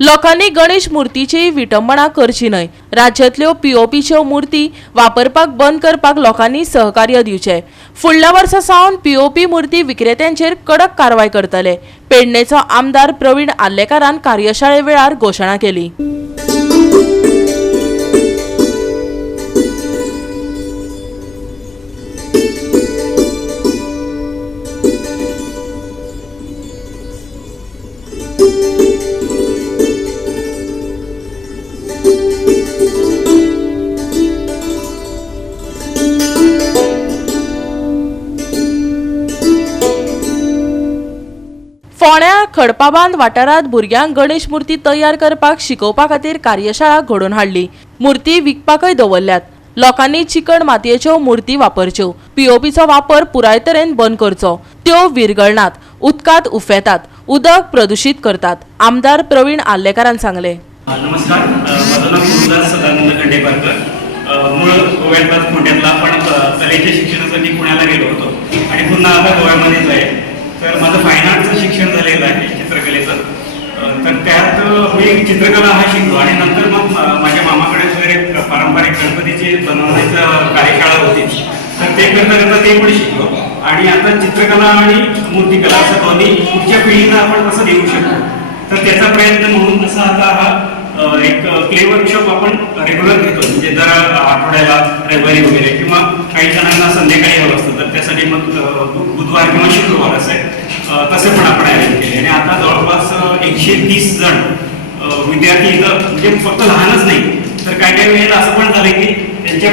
लोकांनी गणेश मूर्तीची विटंबना करची न्हय। राज्यांतल्यो पीओपीच्यो मूर्ती वापरपाक बंद करपाक लोकांनी सहकार्य दिवचें। फुडल्या वर्सा सावन पीओपी मूर्ती विक्रेत्यांचेर कडक कारवाय करतले। पेडणेचो आमदार प्रवीण आल्लेकारान कार्यशाळे वेळार घोशणा केली। फोंड्या खडपाबांद वाठारांत भुरग्यांक गणेश मूर्ती तयार करपाक शिकोवपा खातीर कार्यशाळा घडोवन हाडली। मूर्ती विकपाकय दवरल्यात। लोकांनी चिकण मातयेच्यो मूर्ती वापरच्यो। पीओपीचो वापर पुराय तरेन बंद करचो। त्यो विरगळनात, उदकांत उफेतात, उदक प्रदूषित करतात। आमदार प्रवीण आल्लेकारान सांगले। नमस्कार, माझं नाव गुरुदास सदानंद खंडेपारकर। मूळ गोव्यातलाच फोंड्यातला, पण कलेच्या शिक्षणासाठी पुण्याला गेलो होतो आणि पुन्हा आता गोव्यामध्येच आहे। तर माझं फाईन आर्टचं शिक्षण झालेलं आहे, चित्रकलेचं। तर त्यात मी चित्रकला हा शिकलो आणि नंतर मग माझ्या मामाकडे वगैरे पारंपरिक गणपतीची बनवण्याचं कार्यशाळा होती। तर ते करता करता ते पण शिकलो आणि आता चित्रकला आणि मूर्तिकला असं दोन्ही पुढच्या पिढीला आपण कसं देऊ शकतो, तर त्याचा प्रयत्न म्हणून तसा आता हा एक क्ले वर्कशॉप आपण रेग्युलर घेतो। म्हणजे जर आठवड्याला रविवारी वगैरे किंवा काही जणांना संध्याकाळी हवं असतं तर त्यासाठी मग बुधवार किंवा शुक्रवार असे तसे पण आपण अरेंज केले। आणि आता जवळपास 130 जण विद्यार्थी इथं, म्हणजे फक्त लहानच नाही तर काही वेळेला असं पण झालं की त्यांच्या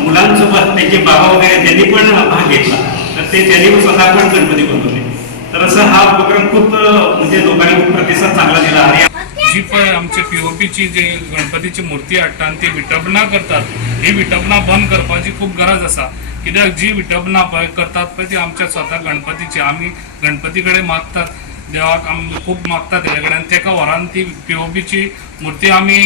मुलांसोबत त्यांचे बाबा वगैरे त्यांनी पण भाग घेतला, तर ते त्यांनी स्वतः पण गणपती बनवले। तर असं हा उपक्रम खूप म्हणजे लोकांनी खूप प्रतिसाद चांगला दिला। आणि जी पण आमचे पीओपीची जे गणपतीची मूर्ती हाडटात ती विटंबना करतात, ही विटंबना बंद करपाची खूप गरज आसा। कित्याक जी विटंबना करतात पळय ती आमच्या स्वता गणपतीची, आमी गणपती कडेन मागतात, देवाक आमी खूप मागतात तेजे कडेन। तेका व्हरान ती पीओपीची मूर्ती आमी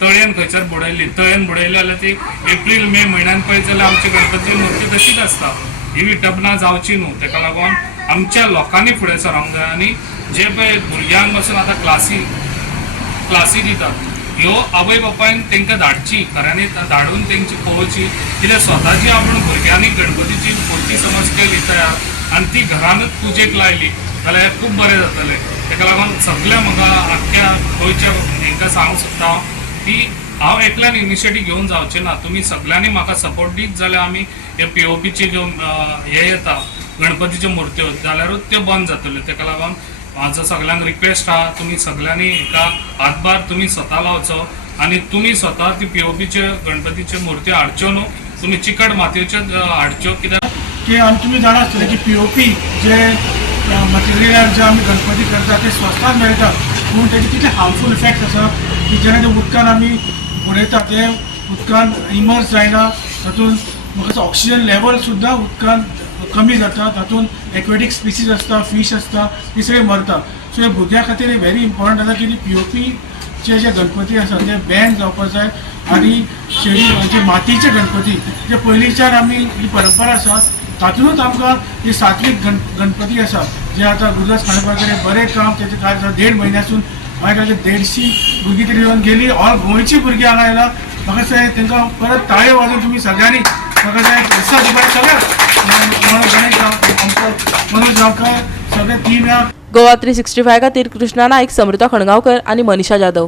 तळयेन खंयसर बुडयली, तळयेन बुडयली जाल्यार ती एप्रील मे म्हयन्यान पळयत जाल्यार आमची गणपतीची मूर्ती तशीच आसता। ही विटंबना जावची न्हू, तेका लागून आमच्या लोकांनी फुडें सरोंक जाय। आनी जे पळय भुरग्यांक पासून आतां क्लासी दितात, ह्यो आवय बापायन तांकां धाडची, खऱ्यांनी धाडून तांची पळोवची। कित्याक स्वताची आपण भुरग्यांनी गणपतीची मूर्ती समज केली तयार आनी ती घरानूच पुजेक लायली जाल्यार खूब बरें जातलें। तेका लागून सगळ्या म्हाका आख्ख्या गोंयच्या हांकां सांगूंक सोदता की हांव एकल्यान इनिशिएटीव घेवन जावचें ना। तुमी सगळ्यांनी म्हाका सपोर्ट दीत जाल्यार आमी हे पीओपीचे ज्यो हे येता गणपतीच्यो मूर्त्यो जाल्यारूच त्यो बंद जातल्यो। तेका लागून माझं सगळ्यांक रिक्वेस्ट आहा, तुम्ही सगळ्यांनी एका हातभार तुम्ही स्वतः लावचो आणि तुम्ही स्वतः ती पीओपीचे गणपतीचे मूर्ती हाडच्यो न्हू, तुम्ही चिकट मातयेच्यो हाडच्यो। कित्याक की तुम्ही जाणा आसतले की पीओपी जे मटेरियल जे आमी गणपती करता ते स्वस्तात मेळटा, पूण तेजे कितले हार्मफूल इफेक्ट आसा की जेन्ना ते उदकान आमी बुडयता ते उदकान इमर्स जायना, तातूंत म्हाका ऑक्सिजन लेवल सुद्दां उदकान कमी जाता, तातूंत एक्वेटिक स्पिसीज आसता, फिश आसता, ती सगळी मरता। सो हे भुरग्यां खातीर व्हेरी इम्पॉर्टंट आसा की पीओपीचे जे गणपती आसा ते बॅन जावपाक जाय। आनी जे मातयेचे गणपती जे पयलींच्यान आमी ही परंपरा आसा तातूंतूच आमकां हे सात्वीक गणपती आसा जे आतां गुरुदास खांडेपारकर बरें काम तेजें काय 1.5 म्हयन्यासून मागीर 150 भुरगीं तरी येवन गेली। ऑल गोंयची भुरगीं हांगा येयला। म्हाका जाय तांकां परत ताळे वाजोवन तुमी सगळ्यांनी म्हाका जाय उत्साह दिवपाक सगळ्यांक मनोज गांवकर सगळे टीम या। गोवा 365 खातीर कृष्णा नाईक, समृता खणगांवकर आणि मनीषा जाधव।